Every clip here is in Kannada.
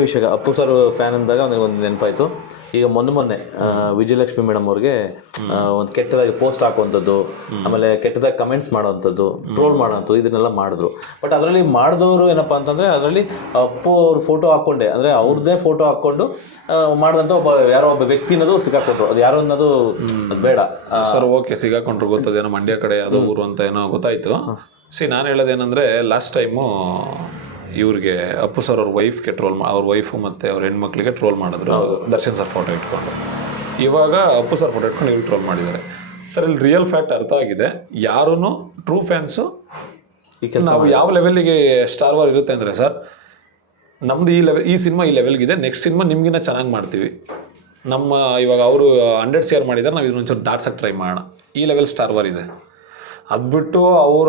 ವಿಷಯ ಅಪ್ಪು ಸರ್ ಫ್ಯಾನ್ ಅಂದಾಗ ನನಗೆ ಒಂದು ನೆನಪಾಯ್ತು. ಈಗ ಮೊನ್ನೆ ಮೊನ್ನೆ ವಿಜಯಲಕ್ಷ್ಮಿ ಮೇಡಮ್ ಅವ್ರಿಗೆ ಒಂದು ಕೆಟ್ಟದಾಗಿ ಪೋಸ್ಟ್ ಹಾಕುವಂಥದ್ದು ಆಮೇಲೆ ಕೆಟ್ಟದಾಗಿ ಕಮೆಂಟ್ಸ್ ಮಾಡೋವಂಥದ್ದು ಟ್ರೋಲ್ ಮಾಡೋವಂಥದ್ದು ಇದನ್ನೆಲ್ಲ ಮಾಡಿದ್ರು. ಬಟ್ ಅದರಲ್ಲಿ ಮಾಡಿದವರು ಏನಪ್ಪ ಅಂತಂದ್ರೆ ಅದರಲ್ಲಿ ಅಪ್ಪು ಅವ್ರ ಫೋಟೋ ಹಾಕೊಂಡೆ. ಅಂದ್ರೆ ಅವ್ರದ್ದೇ ಫೋಟೋ ಹಾಕೊಂಡು ಆ, ಮಾಡಿದಂಥ ಒಬ್ಬ ಯಾರೋ ಒಬ್ಬ ವ್ಯಕ್ತಿ ಅನ್ನೋದು ಸಿಕ್ಕಾಕೊಂಡ್ರು. ಅದು ಯಾರು ಅನ್ನೋದು ಬೇಡ. ಸರ್ ಓಕೆ ಸಿಗಾಕೊಂಡ್ರು ಗೊತ್ತದೇನೋ ಮಂಡ್ಯ ಕಡೆ ಅದು ಊರು ಅಂತ ಏನೋ ಗೊತ್ತಾಯ್ತು. ಸಿ ನಾನು ಹೇಳೋದೇನಂದ್ರೆ ಲಾಸ್ಟ್ ಟೈಮು ಇವ್ರಿಗೆ ಅಪ್ಪು ಸರ್ ಅವ್ರ ವೈಫ್ಗೆ ಟ್ರೋಲ್ ಮಾ ಅವ್ರ ವೈಫು ಮತ್ತು ಅವ್ರ ಹೆಣ್ಮಕ್ಳಿಗೆ ಟ್ರೋಲ್ ಮಾಡಿದ್ರು. ದರ್ಶನ್ ಸರ್ ಫೋಟೋ ಇಟ್ಕೊಂಡು. ಇವಾಗ ಅಪ್ಪು ಸರ್ ಫೋಟೋ ಇಟ್ಕೊಂಡು ಇವ್ರು ಟ್ರೋಲ್ ಮಾಡಿದ್ದಾರೆ. ಸರ್ ಇಲ್ಲಿ ರಿಯಲ್ ಫ್ಯಾಕ್ಟ್ ಅರ್ಥ ಆಗಿದೆ. ಯಾರೂ ಟ್ರೂ ಫ್ಯಾನ್ಸು ನಾವು ಯಾವ ಲೆವೆಲ್ಲಿಗೆ ಸ್ಟಾರ್ ವಾರ್ ಇರುತ್ತೆ ಅಂದರೆ ಸರ್ ನಮ್ಮದು ಈ ಲೆವೆಲ್ ಈ ಸಿನಿಮಾ ಈ ಲೆವೆಲ್ಗಿದೆ ನೆಕ್ಸ್ಟ್ ಸಿನಿಮಾ ನಿಮಗಿನ್ನ ಚೆನ್ನಾಗಿ ಮಾಡ್ತೀವಿ. ನಮ್ಮ ಇವಾಗ ಅವರು ಹಂಡ್ರೆಡ್ ಶೇರ್ ಮಾಡಿದ್ದಾರೆ. ನಾವು ಇದನ್ನೊಂಚೂರು ದಾಟ್ಸಕ್ಕೆ ಟ್ರೈ ಮಾಡೋಣ. ಈ ಲೆವೆಲ್ ಸ್ಟಾರ್ ವಾರ್ ಇದೆ. ಅದು ಬಿಟ್ಟು ಅವರ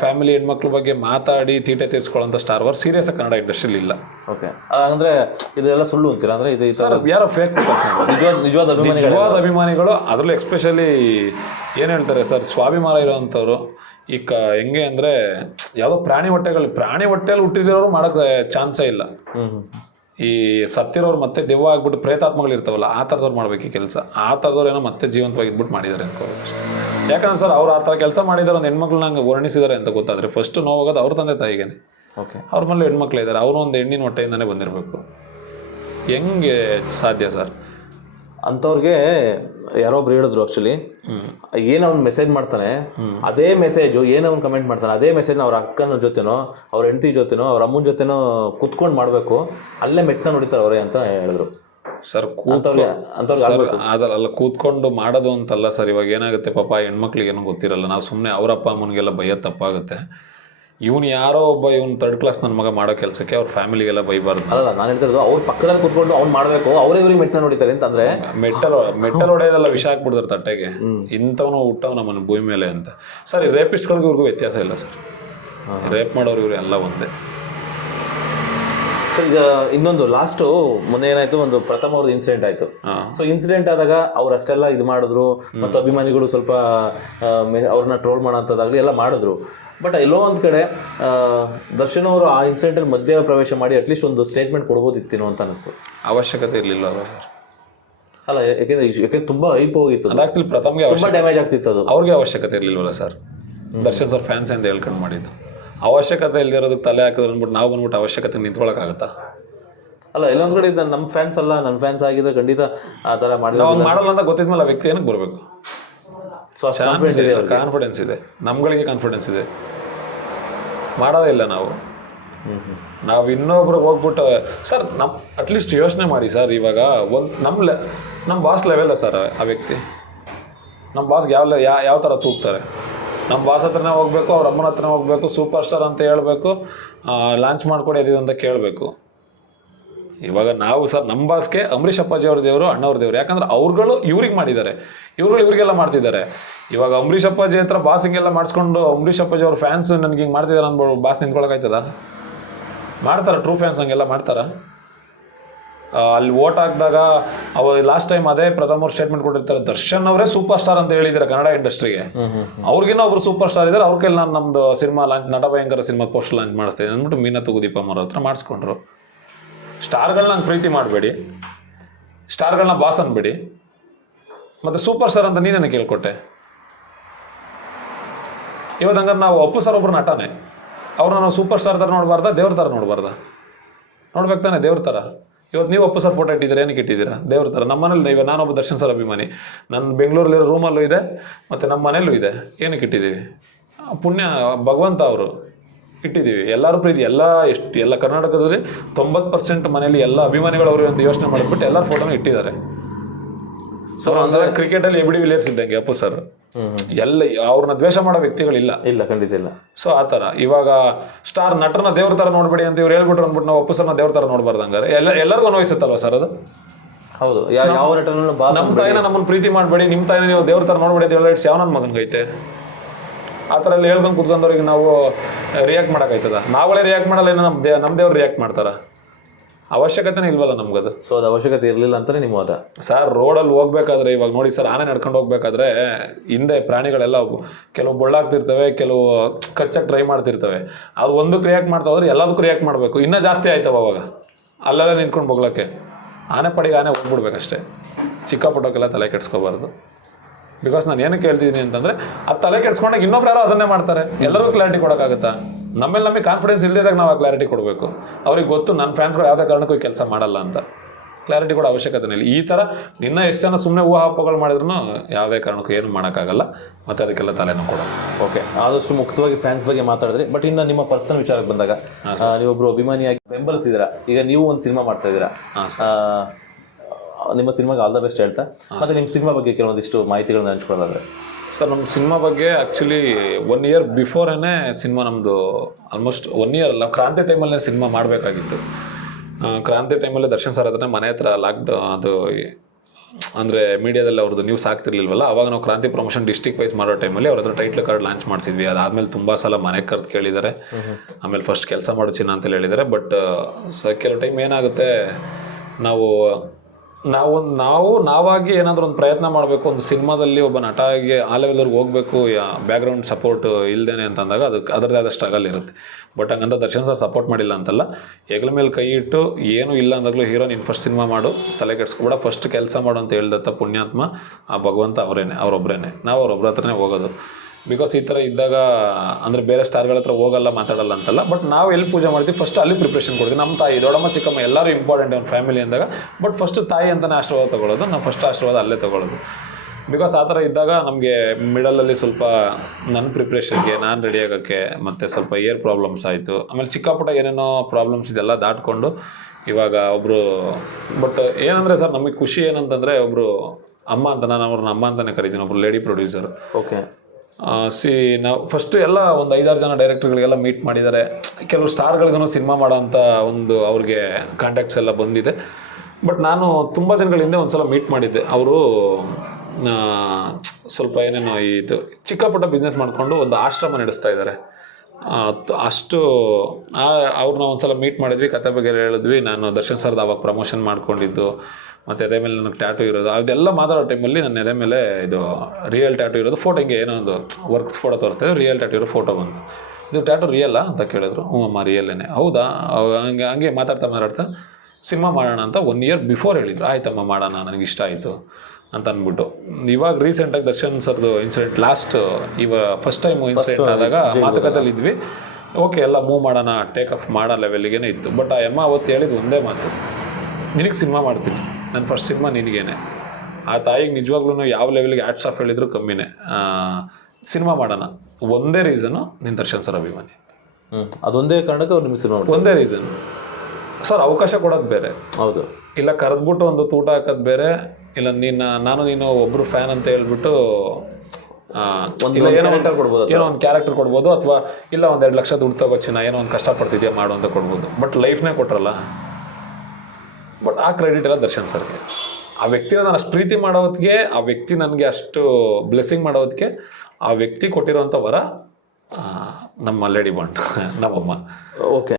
ಫ್ಯಾಮಿಲಿ ಹೆಣ್ಮಕ್ಳ ಬಗ್ಗೆ ಮಾತಾಡಿ ತೀಟೆ ತೀರಿಸ್ಕೊಳ್ಳೋಂಥ ಸ್ಟಾರ್ ವಾರ್ ಸೀರಿಯಸ್ ಕನ್ನಡ ಇಂಡಸ್ಟ್ರಿಲಿ ಇಲ್ಲ. ಓಕೆ ಅಂದ್ರೆ ಇದೆಲ್ಲ ಸುಳ್ಳು ಅಂತೀರಾ? ಅಂದ್ರೆ ಇದು ಸರ್ ಯಾರೋ ಫೇಕ್ ನಿಜವಾದ ನಿಜವಾದ ಅಭಿಮಾನಿಗಳು ನಿಜವಾದ ಅಭಿಮಾನಿಗಳು ಅದರಲ್ಲೂ ಎಕ್ಸ್ಪೆಷಲಿ ಏನು ಹೇಳ್ತಾರೆ ಸರ್ ಸ್ವಾಭಿಮಾನ ಇರೋವಂಥವ್ರು ಈ ಕ ಹೆಂಗೆ ಅಂದರೆ ಯಾವುದೋ ಪ್ರಾಣಿ ಹೊಟ್ಟೆಗಳು ಪ್ರಾಣಿ ಹೊಟ್ಟೆಯಲ್ಲಿ ಹುಟ್ಟಿದಿರೋರು ಮಾಡೋಕ್ಕೆ ಚಾನ್ಸೇ ಇಲ್ಲ. ಈ ಸತ್ತಿರೋರು ಮತ್ತೆ ದೆವ್ವ ಆಗ್ಬಿಟ್ಟು ಪ್ರೇತಾತ್ಮಗಳು ಇರ್ತಾವಲ್ಲ ಆ ಥರದವ್ರು ಮಾಡ್ಬೇಕು ಈ ಕೆಲಸ. ಆ ಥರದವ್ರು ಏನೋ ಮತ್ತೆ ಜೀವಂತವಾಗಿ ಇದ್ಬಿಟ್ಟು ಮಾಡಿದ್ದಾರೆ ಅನ್ಕೋಬೇಕು ಯಾಕಂದ್ರೆ ಸರ್ ಅವ್ರು ಆ ಥರ ಕೆಲಸ ಮಾಡಿದ್ದಾರೆ ಒಂದು ಹೆಣ್ಮಕ್ಳು ನಂಗೆ ವರ್ಣಿಸಿದ್ದಾರೆ ಅಂತ ಗೊತ್ತಾದ್ರೆ ಫಸ್ಟ್ ನೋವಾಗೋದು ಅವ್ರ ತಂದೆ ತಾಯಿಗೇನೆ. ಓಕೆ ಅವ್ರ ಮೇಲೆ ಹೆಣ್ಮಕ್ಳು ಇದ್ದಾರೆ ಅವರು ಒಂದು ಹೆಣ್ಣಿನ ಹೊಟ್ಟೆಯಿಂದನೇ ಬಂದಿರಬೇಕು. ಹೆಂಗೆ ಸಾಧ್ಯ ಸರ್? ಅಂಥವ್ರಿಗೆ ಯಾರೋ ಒಬ್ರು ಹೇಳಿದ್ರು ಆಕ್ಚುಲಿ ಏನೋ ಒಂದು ಮೆಸೇಜ್ ಮಾಡ್ತಾನೆ. ಅದೇ ಮೆಸೇಜು ಏನೋ ಒಂದು ಕಮೆಂಟ್ ಮಾಡ್ತಾನೆ. ಅದೇ ಮೆಸೇಜ್ನ ಅವ್ರ ಅಕ್ಕನ ಜೊತೆನೋ ಅವ್ರ ಹೆಂಡತಿ ಜೊತೆನೋ ಅವ್ರ ಅಮ್ಮನ ಜೊತೆನೋ ಕುತ್ಕೊಂಡು ಮಾಡಬೇಕು. ಅಲ್ಲೇ ಮೆಟ್ಟನ ನೋಡಿತಾರೆ ಅವರೇ ಅಂತ ಹೇಳಿದ್ರು. ಸರ್ ಅದಲ್ಲ ಅಲ್ಲ ಕೂತ್ಕೊಂಡು ಮಾಡೋದು ಅಂತಲ್ಲ ಸರ್. ಇವಾಗ ಏನಾಗುತ್ತೆ ಪಾಪ ಹೆಣ್ಮಕ್ಳಿಗೆ ಏನೋ ಗೊತ್ತಿರಲ್ಲ. ನಾವು ಸುಮ್ಮನೆ ಅವ್ರ ಅಪ್ಪ ಅಮ್ಮನಿಗೆಲ್ಲ ಭಯ ತಪ್ಪಾಗುತ್ತೆ. ಇವನು ಯಾರೋ ಒಬ್ಬ ಇವನು ತರ್ಡ್ ಕ್ಲಾಸ್ ನನ್ನ ಮಗ ಮಾಡೋ ಕೆಲಸಕ್ಕೆ ಅವ್ರ ಫ್ಯಾಮಿಲಿಗೆಲ್ಲ ಬೈಬಾರ್ದು. ಅಲ್ಲ ನಾನು ಹೇಳ್ತಿರೋದು ಅವ್ರ ಪಕ್ಕದಲ್ಲಿ ಕುತ್ಕೊಂಡು ಅವ್ನು ಮಾಡಬೇಕು ಅವರೇ ಇವ್ರಿಗೆ ಮೆಟ್ಟನ ನೋಡಿತಾರೆ ಅಂತಂದ್ರೆ ಮೆಟ್ಟಲ್ ಮೆಟ್ಟಲ್ ಹೊಡೆಯೋದೆಲ್ಲ ವಿಷ ಹಾಕ್ಬಿಡ್ತಾರೆ ತಟ್ಟೆಗೆ. ಇಂಥವನು ಹುಟ್ಟವ್ ನಮ್ಮನ್ನು ಭೂಮಿ ಮೇಲೆ ಅಂತ. ಸರ್ ರೇಪಿಸ್ಟ್ಗಳಿಗೂ ಇವ್ರಿಗೂ ವ್ಯತ್ಯಾಸ ಇಲ್ಲ ಸರ್. ರೇಪ್ ಮಾಡೋರು ಇವರು ಎಲ್ಲ ಒಂದೇ. ಸರ್ ಈಗ ಇನ್ನೊಂದು ಲಾಸ್ಟು ಮೊನ್ನೆ ಏನಾಯ್ತು ಒಂದು ಪ್ರಥಮ ಅವ್ರದ್ದು ಇನ್ಸಿಡೆಂಟ್ ಆಯಿತು. ಸೊ ಇನ್ಸಿಡೆಂಟ್ ಆದಾಗ ಅವ್ರು ಅಷ್ಟೆಲ್ಲ ಇದು ಮಾಡಿದ್ರು ಮತ್ತು ಅಭಿಮಾನಿಗಳು ಸ್ವಲ್ಪ ಅವ್ರನ್ನ ಟ್ರೋಲ್ ಮಾಡೋಂಥದ್ದಾಗಲಿ ಎಲ್ಲ ಮಾಡಿದ್ರು. ಬಟ್ ಎಲ್ಲೋ ಒಂದು ಕಡೆ ದರ್ಶನ್ ಅವರು ಆ ಇನ್ಸಿಡೆಂಟಲ್ಲಿ ಮಧ್ಯ ಪ್ರವೇಶ ಮಾಡಿ ಅಟ್ಲೀಸ್ಟ್ ಒಂದು ಸ್ಟೇಟ್ಮೆಂಟ್ ಕೊಡ್ಬೋದಿತ್ತೇನೋ ಅಂತ ಅನಿಸ್ತು ಅವಶ್ಯಕತೆ ಇರಲಿಲ್ಲ ಅಲ್ಲ ಸರ್? ಅಲ್ಲ ಯಾಕೆಂದ್ರೆ ಯಾಕೆಂದ್ರೆ ತುಂಬಾ ಐಪ್ ಹೋಗಿತ್ತು ಅದು. ಆ್ಯಕ್ಚುಲಿ ಪ್ರಥಮ್ಗೆ ತುಂಬಾ ಡ್ಯಾಮೇಜ್ ಆಗ್ತಿತ್ತು ಅದು. ಅವ್ರಿಗೆ ಅವಶ್ಯಕತೆ ಇರಲಿಲ್ವಲ್ಲ ಸರ್? ದರ್ಶನ್ ಸರ್ ಫ್ಯಾನ್ಸ್ ಅಂತ ಹೇಳ್ಕೊಂಡು ಮಾಡಿದ್ದು. ಅವಶ್ಯಕತೆ ಇಲ್ದಿರೋದಕ್ಕೆ ತಲೆ ಹಾಕಿದ್ರೆ ಅಂದ್ಬಿಟ್ಟು ನಾವು ಬಂದ್ಬಿಟ್ಟು ಅವಶ್ಯಕತೆ ನಿಂತ್ಕೊಳಕ್ಕಾಗತ್ತಾ? ಅಲ್ಲ ಇಲ್ಲೊಂದು ಕಡೆ ಇದ್ದ ನಮ್ಮ ಫ್ಯಾನ್ಸ್ ಅಲ್ಲ ನನ್ನ ಫ್ಯಾನ್ಸ್ ಆಗಿದ್ರೆ ಖಂಡಿತ ಆ ಥರ ಮಾಡಿಲ್ಲ ಮಾಡಲ್ಲ ಅಂತ ಗೊತ್ತಿದ್ಮೇಲೆ ಆ ವ್ಯಕ್ತಿ ಏನಕ್ಕೆ ಬರಬೇಕು? ಸೊ ಕಾನ್ಫಿಡೆನ್ಸ್ ಇದೆ ನಮ್ಗಳಿಗೆ ಕಾನ್ಫಿಡೆನ್ಸ್ ಇದೆ. ಮಾಡೋದೇ ಇಲ್ಲ ನಾವು. ನಾವು ಇನ್ನೊಬ್ರಿಗೆ ಹೋಗ್ಬಿಟ್ಟು ಸರ್ ನಮ್ಮ ಅಟ್ಲೀಸ್ಟ್ ಯೋಚನೆ ಮಾಡಿ ಸರ್ ಇವಾಗ ಒಂದು ನಮ್ಮ ಲೆ ನಮ್ಮ ಬಾಸ್ ಲೆವೆಲ್ಲ ಸರ್ ಆ ವ್ಯಕ್ತಿ? ನಮ್ಮ ಬಾಸ್ಗೆ ಯಾವ ಲೆ- ಯಾ- ಯಾವ ಥರ ತೂಗ್ತಾರೆ? ನಮ್ಮ ಬಾಸ್ ಹತ್ರನೇ ಹೋಗಬೇಕು ಅವ್ರ ಅಮ್ಮನ ಹತ್ರನೇ ಹೋಗಬೇಕು ಸೂಪರ್ ಸ್ಟಾರ್ ಅಂತ ಹೇಳಬೇಕು ಲಾಂಚ್ ಮಾಡ್ಕೊಡಿ ಅದು ಅಂತ ಕೇಳಬೇಕು. ಇವಾಗ ನಾವು ಸರ್ ನಮ್ಮ ಬಾಸ್ಗೆ ಅಂಬರೀಷ್ ಅಪ್ಪಾಜಿ ಅವ್ರ ದೇವರು ಅಣ್ಣವ್ರ ದೇವರು. ಯಾಕಂದ್ರೆ ಅವ್ರುಗಳು ಇವ್ರಿಗೆ ಮಾಡಿದ್ದಾರೆ. ಇವ್ರುಗಳು ಇವ್ರಿಗೆಲ್ಲ ಮಾಡ್ತಿದ್ದಾರೆ. ಇವಾಗ ಅಂಬರೀಷ್ ಅಪ್ಪಾಜಿ ಹತ್ರ ಬಾಸಿಗೆಲ್ಲ ಮಾಡಿಸ್ಕೊಂಡು ಅಂಬರೀಷ್ ಅಪ್ಪಾಜಿ ಅವ್ರ ಫ್ಯಾನ್ಸ್ ನನಗೆ ಹಿಂಗೆ ಮಾಡ್ತಿದ್ದಾರೆ ಅಂದ್ಬಿಟ್ಟು ಬಾಸ್ ನಿಂತ್ಕೊಳಕಾಯ್ತದ ಮಾಡ್ತಾರೆ? ಟ್ರೂ ಫ್ಯಾನ್ಸ್ ಹಂಗೆಲ್ಲ ಮಾಡ್ತಾರ? ಅಲ್ಲಿ ಓಟ್ ಹಾಕಿದಾಗ ಅವ ಲಾಸ್ಟ್ ಟೈಮ್ ಅದೇ ಪ್ರಥಮ ಅವ್ರು ಸ್ಟೇಟ್ಮೆಂಟ್ ಕೊಟ್ಟಿರ್ತಾರೆ ದರ್ಶನ್ ಅವರೇ ಸೂಪರ್ ಸ್ಟಾರ್ ಅಂತ ಹೇಳಿದ್ದಾರೆ ಕನ್ನಡ ಇಂಡಸ್ಟ್ರಿಗೆ ಅವ್ರಿಗಿನ್ನ ಒಬ್ರು ಸೂಪರ್ ಸ್ಟಾರ್ ಇದ್ದಾರೆ ಅವ್ರಿಗೆಲ್ಲ ನಮ್ಮದು ನಾನು ಸಿನಿಮಾ ಲಾಂಚ್ ನಟ ಭಯಂಕರ ಸಿನಿಮಾ ಪೋಸ್ಟ್ ಲಾಂಚ್ ಮಾಡಿಸ್ತೇನೆ ಅಂದ್ಬಿಟ್ಟು ಮೀನಾ ತುಗುದೀಪ ಅವ್ರ ಹತ್ರ ಮಾಡಿಸ್ಕೊಂಡ್ರು. ಸ್ಟಾರ್ಗಳನ್ನ ಹಂಗೆ ಪ್ರೀತಿ ಮಾಡಬೇಡಿ. ಸ್ಟಾರ್ಗಳನ್ನ ಬಾಸ್ ಅನ್ಬೇಡಿ. ಮತ್ತು ಸೂಪರ್ ಸ್ಟಾರ್ ಅಂತ ನೀನೇನು ಕೇಳ್ಕೊಟ್ಟೆ ಇವತ್ತು ಹಂಗಾರೆ ನಾವು ಅಪ್ಪು ಸರ್ ಒಬ್ಬರು ನಟನೆ. ಅವ್ರನ್ನ ನಾವು ಸೂಪರ್ ಸ್ಟಾರ್ ಥರ ನೋಡಬಾರ್ದಾ, ದೇವ್ರ ಥರ ನೋಡಬಾರ್ದಾ? ನೋಡ್ಬೇಕು ತಾನೆ ದೇವ್ರ ಥರ ಇವತ್ತು ನೀವು ಅಪ್ಪು ಸರ್ ಫೋಟೋ ಇಟ್ಟಿದ್ದೀರಾ, ಏನಕ್ಕೆ ಇಟ್ಟಿದ್ದೀರಾ? ದೇವ್ರ ಥರ ನಮ್ಮನೇಲಿ ಇವಾಗ ನಾನೊಬ್ಬ ದರ್ಶನ್ ಸರ್ ಅಭಿಮಾನಿ. ನನ್ನ ಬೆಂಗಳೂರಲ್ಲಿರೋ ರೂಮಲ್ಲೂ ಇದೆ, ಮತ್ತು ನಮ್ಮ ಮನೇಲೂ ಇದೆ. ಏನಕ್ಕೆ ಇಟ್ಟಿದ್ದೀವಿ? ಪುಣ್ಯ, ಭಗವಂತ ಅವರು. ಇಟ್ಟಿದ್ದೀವಿ. ಎಲ್ಲರೂ ಪ್ರೀತಿ ಎಲ್ಲ ಎಷ್ಟು ಎಲ್ಲ ಕರ್ನಾಟಕದಲ್ಲಿ ತೊಂಬತ್ತು ಪರ್ಸೆಂಟ್ ಮನೇಲಿ ಎಲ್ಲ ಅಭಿಮಾನಿಗಳು ಅವರು ಒಂದು ಯೋಚನೆ ಮಾಡಿಬಿಟ್ಟು ಎಲ್ಲರ ಫೋಟೋನ ಇಟ್ಟಿದ್ದಾರೆ. ಸೊ ಅಂದ್ರೆ ಕ್ರಿಕೆಟಲ್ಲಿ ಎಬಿಡಿ ವಿಲಿಯರ್ಸ್ ಇದ್ದಂಗೆ ಅಪ್ಪು ಸರ್ ಎಲ್ಲ ಅವ್ರನ್ನ ದ್ವೇಷ ಮಾಡೋ ವ್ಯಕ್ತಿಗಳಿಲ್ಲ. ಇಲ್ಲ ಖಂಡಿತ ಇಲ್ಲ. ಸೊ ಆ ಥರ. ಇವಾಗ ಸ್ಟಾರ್ ನಟನ ದೇವ್ರ ಥರ ನೋಡಬೇಡಿ ಅಂತ ಇವ್ರು ಹೇಳ್ಬಿಟ್ರು ಅಂದ್ಬಿಟ್ಟು ನಾವು ಅಪ್ಪು ಸರ್ನ ದೇವ್ರ ಥರ ನೋಡ್ಬಾರ್ದು ಹಂಗಾರೆ. ಎಲ್ಲ ಎಲ್ಲರಿಗೂ ಅನ್ವಯಿಸುತ್ತಲ್ವ ಸರ್ ಅದು? ಹೌದು. ಯಾವ ನಟನೂ ನಮ್ಮ ತಾಯಿನ ನಮ್ಮನ್ನು ಪ್ರೀತಿ ಮಾಡಬೇಡಿ ನಿಮ್ಮ ತಾಯಿನ ನೀವು ದೇವ್ರ ಥರ ನೋಡ್ಬೇಡಿ ಅಂತ ಹೇಳಿ ಯಾವ ನನ್ನ ಮಗನಿಗೈತೆ? ಆ ಥರ ಎಲ್ಲ ಹೇಳ್ಕೊಂಡು ಕುತ್ಕೊಂಡವ್ರಿಗೆ ನಾವು ರಿಯಾಕ್ಟ್ ಮಾಡೋಕ್ಕಾಯ್ತದ? ನಾವುಗಳೇ ರಿಯಾಕ್ಟ್ ಮಾಡಲ್ಲ ಏನೋ ನಮ್ಮ ದೇ ನಮ್ಮ ದೇವ್ರು ರಿಯಾಕ್ಟ್ ಮಾಡ್ತಾರೆ? ಅವಶ್ಯಕತೆನೇ ಇಲ್ವಲ್ಲ ನಮ್ಗದು. ಸೊ ಅದು ಅವಶ್ಯಕತೆ ಇರಲಿಲ್ಲ ಅಂತಲೇ ನಿಮ್ಮ ಅದ ಸರ್ ರೋಡಲ್ಲಿ ಹೋಗ್ಬೇಕಾದ್ರೆ ಇವಾಗ ನೋಡಿ ಸರ್ ಆನೆ ನಡ್ಕೊಂಡು ಹೋಗ್ಬೇಕಾದ್ರೆ ಹಿಂದೆ ಪ್ರಾಣಿಗಳೆಲ್ಲ ಕೆಲವು ಬೊಳ್ಳಾಗ್ತಿರ್ತವೆ ಕೆಲವು ಕಚ್ಚಕ್ಕೆ ಟ್ರೈ ಮಾಡ್ತಿರ್ತವೆ. ಅದು ಒಂದಕ್ಕೆ ರಿಯಾಕ್ಟ್ ಮಾಡ್ತಾ ಹೋದ್ರೆ ಎಲ್ಲದಕ್ಕೂ ರಿಯಾಕ್ಟ್ ಮಾಡಬೇಕು. ಇನ್ನೂ ಜಾಸ್ತಿ ಆಯ್ತವ ಅವಾಗ? ಅಲ್ಲೆಲ್ಲ ನಿಂತ್ಕೊಂಡು ಹೋಗ್ಲಕ್ಕೆ ಆನೆ ಪಡಿಗೆ ಆನೆ ಹೋಗ್ಬಿಡ್ಬೇಕಷ್ಟೇ. ಚಿಕ್ಕ ಪುಟ್ಟಕ್ಕೆಲ್ಲ ತಲೆ ಕೆಡ್ಸ್ಕೋಬಾರ್ದು. ಬಿಕಾಸ್ ನಾನು ಏನಕ್ಕೆ ಹೇಳ್ತಿದ್ದೀನಿ ಅಂತಂದ್ರೆ ಆ ತಲೆ ಕೆಡ್ಸ್ಕೊಂಡಾಗ ಇನ್ನೊಬ್ರು ಯಾರೋ ಅದನ್ನೇ ಮಾಡ್ತಾರೆ. ಎಲ್ಲರೂ ಕ್ಲಾರಿಟಿ ಕೊಡೋಕ್ಕಾಗುತ್ತಾ? ನಮ್ಮೆಲ್ಲ ನಮಗೆ ಕಾನ್ಫಿಡೆನ್ಸ್ ಇಲ್ದಿದಾಗ ನಾವು ಆ ಕ್ಲಾರಿಟಿ ಕೊಡಬೇಕು. ಅವ್ರಿಗೆ ಗೊತ್ತು ನನ್ನ ಫ್ಯಾನ್ಸ್ಗಳು ಯಾವುದೇ ಕಾರಣಕ್ಕೂ ಕೆಲಸ ಮಾಡಲ್ಲ ಅಂತ. ಕ್ಲಾರಿಟಿ ಕೂಡ ಅವಶ್ಯಕತೆ ಇಲ್ಲ. ಈ ಥರ ನಿನ್ನ ಎಷ್ಟು ಜನ ಸುಮ್ಮನೆ ಊಹಾಪೋಗಳು ಮಾಡಿದ್ರು ಯಾವುದೇ ಕಾರಣಕ್ಕೂ ಏನು ಮಾಡೋಕ್ಕಾಗಲ್ಲ. ಮತ್ತು ಅದಕ್ಕೆಲ್ಲ ತಲೆನೂ ಕೂಡ. ಓಕೆ ಆದಷ್ಟು ಮುಕ್ತವಾಗಿ ಫ್ಯಾನ್ಸ್ ಬಗ್ಗೆ ಮಾತಾಡಿದ್ರಿ. ಬಟ್ ಇನ್ನು ನಿಮ್ಮ ಪರ್ಸನಲ್ ವಿಚಾರಕ್ಕೆ ಬಂದಾಗ ನೀವೊಬ್ಬರು ನೀವೊಬ್ರು ಅಭಿಮಾನಿಯಾಗಿ ಬೆಂಬಲಿಸಿದ್ದೀರಾ? ಈಗ ನೀವು ಒಂದು ಸಿನಿಮಾ ಮಾಡ್ತಾ ಇದ್ದೀರಾ? ನಿಮ್ಮ ಸಿನಿಮಾಗೆ ಆಲ್ ದ ಬೆಸ್ಟ್ ಹೇಳ್ತಾ. ಮತ್ತೆ ನಿಮ್ಮ ಸಿನಿಮಾ ಬಗ್ಗೆ ಕೆಲವೊಂದಿಷ್ಟು ಮಾಹಿತಿಗಳನ್ನ ಹಂಚ್ಕೊಳ್ಳೋದಾದ್ರೆ. ಸರ್ ನಮ್ಮ ಸಿನಿಮಾ ಬಗ್ಗೆ ಆ್ಯಕ್ಚುಲಿ ಒನ್ ಇಯರ್ ಬಿಫೋರ್ ಬಿಫೋರೇ ಸಿನಿಮಾ ನಮ್ಮದು ಆಲ್ಮೋಸ್ಟ್ ಒನ್ ಇಯರ್ ಅಲ್ಲ ಕ್ರಾಂತಿ ಟೈಮಲ್ಲೇ ಸಿನಿಮಾ ಮಾಡಬೇಕಾಗಿತ್ತು. ಕ್ರಾಂತಿ ಟೈಮಲ್ಲೇ ದರ್ಶನ್ ಸರ್ ಅದನ್ನೇ ಮನೆ ಹತ್ರ ಲಾಕ್ಡೌನ್ ಅದು ಅಂದರೆ ಮೀಡಿಯಾದಲ್ಲಿ ಅವ್ರದ್ದು ನ್ಯೂಸ್ ಆಗ್ತಿರ್ಲಿಲ್ವಲ್ಲ ಅವಾಗ ನಾವು ಕ್ರಾಂತಿ ಪ್ರಮೋಷನ್ ಡಿಸ್ಟಿಕ್ ವೈಸ್ ಮಾಡೋ ಟೈಮಲ್ಲಿ ಅವ್ರ ಹತ್ರ ಟೈಟ್ಲ್ ಕಾರ್ಡ್ ಲಾಂಚ್ ಮಾಡಿಸಿದ್ವಿ. ಅದಾದಮೇಲೆ ತುಂಬ ಸಲ ಮನೆ ಕರೆದು ಕೇಳಿದ್ದಾರೆ ಆಮೇಲೆ ಫಸ್ಟ್ ಕೆಲಸ ಮಾಡೋ ಚಿನ್ನ ಅಂತೇಳಿ ಹೇಳಿದ್ದಾರೆ ಬಟ್ ಸ ಕೆಲವು ಟೈಮ್ ಏನಾಗುತ್ತೆ ನಾವು ನಾವು ನಾವು ನಾವಾಗಿ ಏನಾದರೂ ಒಂದು ಪ್ರಯತ್ನ ಮಾಡಬೇಕು, ಒಂದು ಸಿನಿಮಾದಲ್ಲಿ ಒಬ್ಬ ನಟಾಗಿ ಆ ಲೆವೆಲ್ವರೆಗೆ ಹೋಗಬೇಕು ಬ್ಯಾಕ್ಗ್ರೌಂಡ್ ಸಪೋರ್ಟ್ ಇಲ್ಲದೇ ಅಂತಂದಾಗ ಅದಕ್ಕೆ ಅದರದೇ ಆದ ಸ್ಟ್ರಗಲ್ ಇರುತ್ತೆ. ಬಟ್ ಹಂಗಂತ ದರ್ಶನ್ ಸರ್ ಸಪೋರ್ಟ್ ಮಾಡಿಲ್ಲ ಅಂತಲ್ಲ, ಹೆಗಲ ಮೇಲೆ ಕೈ ಇಟ್ಟು ಏನು ಇಲ್ಲ ಅಂದಾಗಲೂ ಹೀರೋ ನೀನು ಫಸ್ಟ್ ಸಿನಿಮಾ ಮಾಡು, ತಲೆ ಕೆಡ್ಸ್ಕೊಬೇಡ ಫಸ್ಟ್ ಕೆಲಸ ಮಾಡು ಅಂತ ಹೇಳ್ದತ್ತ ಪುಣ್ಯಾತ್ಮ ಆ ಭಗವಂತ ಅವರೇನೆ ಅವರೊಬ್ಬರೇನೆ ನಾವು ಅವ್ರೊಬ್ಬರ ಹತ್ರನೇ ಹೋಗೋದು. ಬಿಕಾಸ್ ಈ ಥರ ಇದ್ದಾಗ, ಅಂದರೆ ಬೇರೆ ಸ್ಟಾರ್ಗಳ ಹತ್ರ ಹೋಗಲ್ಲ, ಮಾತಾಡಲ್ಲ ಅಂತಲ್ಲ. ಬಟ್ ನಾವು ಎಲ್ಲಿ ಪೂಜೆ ಮಾಡ್ತೀವಿ? ಫಸ್ಟ್ ಅಲ್ಲಿ ಪ್ರಿಪ್ರೇಷನ್ ಕೊಡ್ತೀವಿ. ನಮ್ಮ ತಾಯಿ, ದೊಡ್ಡಮ್ಮ, ಚಿಕ್ಕಮ್ಮ ಎಲ್ಲರೂ ಇಂಪಾರ್ಟೆಂಟ್ ಅವ್ನ ಫ್ಯಾಮಿಲಿ ಅಂದಾಗ. ಬಟ್ ಫಸ್ಟ್ ತಾಯಿ ಅಂತಲೇ ಆಶೀರ್ವಾದ ತಗೊಳ್ಳೋದು. ನಾವು ಫಸ್ಟ್ ಆಶೀರ್ವಾದ ಅಲ್ಲೇ ತಗೊಳ್ಳೋದು. ಬಿಕಾಸ್ ಆ ಥರ ಇದ್ದಾಗ ನಮಗೆ ಮಿಡಲಲ್ಲಿ ಸ್ವಲ್ಪ ನನ್ನ ಪ್ರಿಪ್ರೇಷನ್ಗೆ ನಾನು ರೆಡಿ ಆಗೋಕ್ಕೆ ಮತ್ತು ಸ್ವಲ್ಪ ಏರ್ ಪ್ರಾಬ್ಲಮ್ಸ್ ಆಯಿತು. ಆಮೇಲೆ ಚಿಕ್ಕಪುಟ್ಟ ಏನೇನೋ ಪ್ರಾಬ್ಲಮ್ಸ್ ಇದೆಲ್ಲ ದಾಟ್ಕೊಂಡು ಇವಾಗ ಒಬ್ಬರು ಬಟ್ ಏನಂದರೆ ಸರ್ ನಮಗೆ ಖುಷಿ ಏನಂತಂದರೆ ಒಬ್ಬರು ಅಮ್ಮ ಅಂತ, ನಾನು ಅವ್ರನ್ನ ಅಮ್ಮ ಅಂತಲೇ ಕರಿತೀನಿ. ಒಬ್ರು ಲೇಡಿ ಪ್ರೊಡ್ಯೂಸರ್ ಓಕೆ ಸಿ ನಾವು ಫಸ್ಟ್ ಎಲ್ಲ ಒಂದು ಐದಾರು ಜನ ಡೈರೆಕ್ಟರ್ಗಳಿಗೆಲ್ಲ ಮೀಟ್ ಮಾಡಿದ್ದಾರೆ. ಕೆಲವು ಸ್ಟಾರ್ಗಳಿಗೂ ಸಿನಿಮಾ ಮಾಡೋಂಥ ಒಂದು ಅವ್ರಿಗೆ ಕಾಂಟ್ಯಾಕ್ಟ್ಸ್ ಎಲ್ಲ ಬಂದಿದೆ. ಬಟ್ ನಾನು ತುಂಬ ದಿನಗಳ ಹಿಂದೆ ಒಂದು ಸಲ ಮೀಟ್ ಮಾಡಿದ್ದೆ. ಅವರು ಸ್ವಲ್ಪ ಏನೇನೋ ಇದು, ಚಿಕ್ಕಪುಟ್ಟ ಬಿಸ್ನೆಸ್ ಮಾಡಿಕೊಂಡು ಒಂದು ಆಶ್ರಮ ನಡೆಸ್ತಾ ಇದ್ದಾರೆ. ಅಷ್ಟು ಅವ್ರನ್ನ ಒಂದು ಸಲ ಮೀಟ್ ಮಾಡಿದ್ವಿ. ಕತೆ ಬಗ್ಗೆ ಹೇಳಿದ್ವಿ. ನಾನು ದರ್ಶನ್ ಸರ್ದು ಅವಾಗ ಪ್ರಮೋಷನ್ ಮಾಡ್ಕೊಂಡಿದ್ದು. ಮತ್ತು ಎದೆ ಮೇಲೆ ನನಗೆ ಟ್ಯಾಟು ಇರೋದು ಅದೆಲ್ಲ ಮಾತಾಡೋ ಟೈಮಲ್ಲಿ ನನ್ನ ಎದೆ ಮೇಲೆ ಇದು ರಿಯಲ್ ಟ್ಯಾಟು ಇರೋದು ಫೋಟೋ ಹಿಂಗೆ ಏನೋ ಒಂದು ವರ್ಕ್ ಫೋಟೋ ತೋರಿಸ್ತೇವೆ ರಿಯಲ್ ಟ್ಯಾಟು ಇರೋ ಫೋಟೋ ಬಂತು. ಇದು ಟ್ಯಾಟು ರಿಯಲ್ಲ ಅಂತ ಕೇಳಿದ್ರು. ಹ್ಞೂ ಅಮ್ಮ ರಿಯಲ್ಲೇನೆ ಹೌದಾ? ಹಂಗೆ ಹಂಗೆ ಮಾತಾಡ್ತಾ ಮಾತಾಡ್ತಾ ಸಿನಿಮಾ ಮಾಡೋಣ ಅಂತ ಒನ್ ಇಯರ್ ಬಿಫೋರ್ ಹೇಳಿದ್ರು. ಆಯ್ತಮ್ಮ ಮಾಡೋಣ ನನಗೆ ಇಷ್ಟ ಆಯಿತು ಅಂತ ಅಂದ್ಬಿಟ್ಟು. ಇವಾಗ ರೀಸೆಂಟಾಗಿ ದರ್ಶನ್ ಸರ್ದು ಇನ್ಸಿಡೆಂಟ್ ಲಾಸ್ಟ್ ಇವಾಗ ಫಸ್ಟ್ ಟೈಮ್ ಇನ್ಸಿಡೆಂಟ್ ಆದಾಗ ಮಾತುಕತೆಯಲ್ಲಿ ಇದ್ವಿ. ಓಕೆ ಎಲ್ಲ ಮೂವ್ ಮಾಡೋಣ ಟೇಕ್ ಆಫ್ ಮಾಡೋ ಲೆವೆಲ್ಗೇನೆ ಇತ್ತು. ಬಟ್ ಆ ಅಮ್ಮ ಅವತ್ತು ಹೇಳಿದ್ದು ಒಂದೇ ಮಾತು. ನಿನಗೆ ಸಿನಿಮಾ ಮಾಡ್ತೀನಿ. ನನ್ನ ಫಸ್ಟ್ ಸಿನಿಮಾ ನಿನಗೇನೆ. ಆ ತಾಯಿಗೆ ನಿಜವಾಗ್ಲೂ ಯಾವ ಲೆವೆಲ್ಗೆ ಆ್ಯಡ್ಸ್ ಆಫ್ ಹೇಳಿದ್ರು ಕಮ್ಮಿನೇ. ಸಿನಿಮಾ ಮಾಡೋಣ. ಒಂದೇ ರೀಸನು ನಿನ್ನ ದರ್ಶನ್ ಸರ್ ಅಭಿಮಾನಿ. ಅದೊಂದೇ ಕಾರಣಕ್ಕೆ ಅವ್ರು ನಿಮ್ಮ ಸಿನಿಮಾ ಒಂದೇ ರೀಸನ್ ಸರ್ ಅವಕಾಶ ಕೊಡೋದು ಬೇರೆ. ಹೌದು. ಇಲ್ಲ ಕರೆದ್ಬಿಟ್ಟು ಒಂದು ತೂಟ ಹಾಕೋದು ಬೇರೆ ಇಲ್ಲ ನಿನ್ನ ನಾನು ನೀನು ಒಬ್ಬರು ಫ್ಯಾನ್ ಅಂತ ಹೇಳ್ಬಿಟ್ಟು ಏನೋ ಕೊಡ್ಬೋದು ಏನೋ ಒಂದು ಕ್ಯಾರೆಕ್ಟರ್ ಕೊಡ್ಬೋದು ಅಥವಾ ಇಲ್ಲ ಒಂದೆರಡು ಲಕ್ಷ ದುಡ್ಡು ತಗೋ ಚಿನ್ನ ಏನೋ ಒಂದು ಕಷ್ಟಪಡ್ತಿದ್ಯಾ ಮಾಡು ಅಂತ ಕೊಡ್ಬೋದು. ಬಟ್ ಲೈಫ್ನೇ ಕೊಟ್ರಲ್ಲ. ಬಟ್ ಆ ಕ್ರೆಡಿಟ್ ಎಲ್ಲ ದರ್ಶನ್ ಸರ್ಗೆ. ಆ ವ್ಯಕ್ತಿನ ನಾನು ಅಷ್ಟು ಪ್ರೀತಿ ಮಾಡೋದಕ್ಕೆ ಆ ವ್ಯಕ್ತಿ ನನಗೆ ಅಷ್ಟು ಬ್ಲೆಸ್ಸಿಂಗ್ ಮಾಡೋದಕ್ಕೆ ಆ ವ್ಯಕ್ತಿ ಕೊಟ್ಟಿರುವಂಥ ವರ ನಮ್ಮ ಲೇಡಿ ಬಾಂಡ್, ನಮ್ಮಮ್ಮ. ಓಕೆ